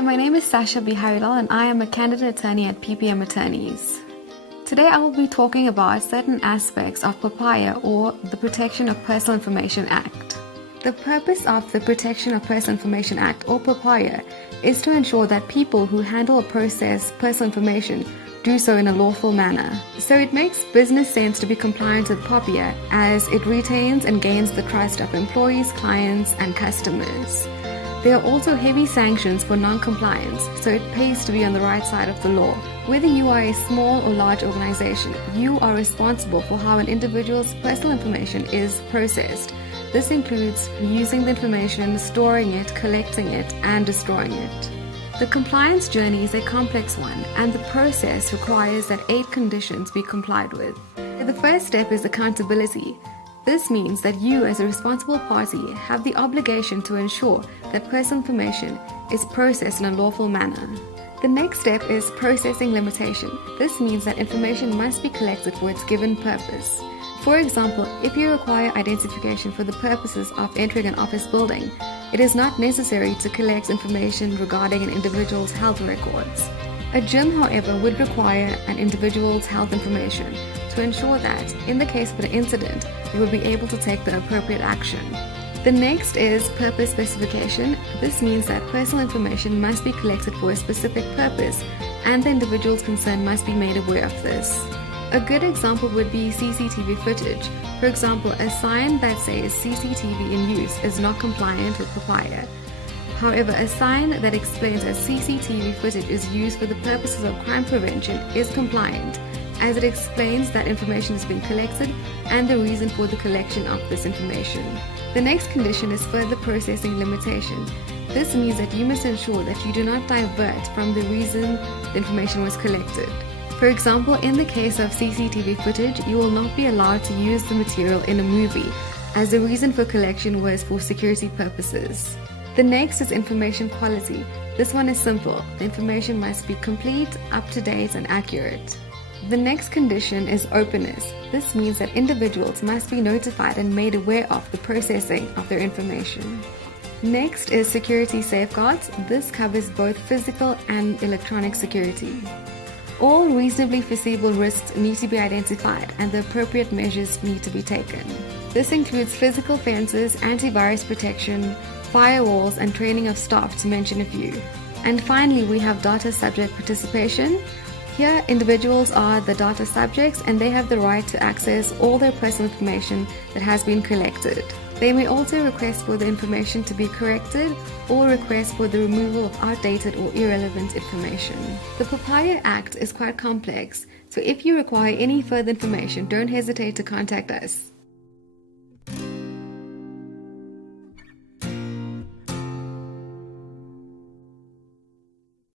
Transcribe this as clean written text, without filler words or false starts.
Hi, my name is Sasha and I am a candidate attorney at PPM Attorneys. Today I will be talking about certain aspects of POPIA, or the Protection of Personal Information Act. The purpose of the Protection of Personal Information Act, or POPIA, is to ensure that people who handle or process personal information do so in a lawful manner. So it makes business sense to be compliant with POPIA, as it retains and gains the trust of employees, clients, and customers. There are also heavy sanctions for non-compliance, so it pays to be on the right side of the law. Whether you are a small or large organization, you are responsible for how an individual's personal information is processed. This includes using the information, storing it, collecting it, and destroying it. The compliance journey is a complex one, and the process requires that 8 conditions be complied with. The first step is accountability. This means that you, as a responsible party, have the obligation to ensure that personal information is processed in a lawful manner. The next step is processing limitation. This means that information must be collected for its given purpose. For example, if you require identification for the purposes of entering an office building, it is not necessary to collect information regarding an individual's health records. A gym, however, would require an individual's health information to ensure that, in the case of an incident, you will be able to take the appropriate action. The next is purpose specification. This means that personal information must be collected for a specific purpose, and the individuals concerned must be made aware of this. A good example would be CCTV footage. For example, a sign that says CCTV in use is not compliant with POPIA. However, a sign that explains that CCTV footage is used for the purposes of crime prevention is compliant, as it explains that information is being collected and the reason for the collection of this information. The next condition is further processing limitation. This means that you must ensure that you do not divert from the reason the information was collected. For example, in the case of CCTV footage, you will not be allowed to use the material in a movie, as the reason for collection was for security purposes. The next is information quality. This one is simple. The information must be complete, up-to-date, and accurate. The next condition is openness. This means that individuals must be notified and made aware of the processing of their information. Next is security safeguards. This covers both physical and electronic security. All reasonably foreseeable risks need to be identified, and the appropriate measures need to be taken. This includes physical fences, antivirus protection, firewalls, and training of staff, to mention a few. And finally, we have data subject participation. Here, individuals are the data subjects, and they have the right to access all their personal information that has been collected. They may also request for the information to be corrected or request for the removal of outdated or irrelevant information. The POPIA Act is quite complex, so if you require any further information, don't hesitate to contact us.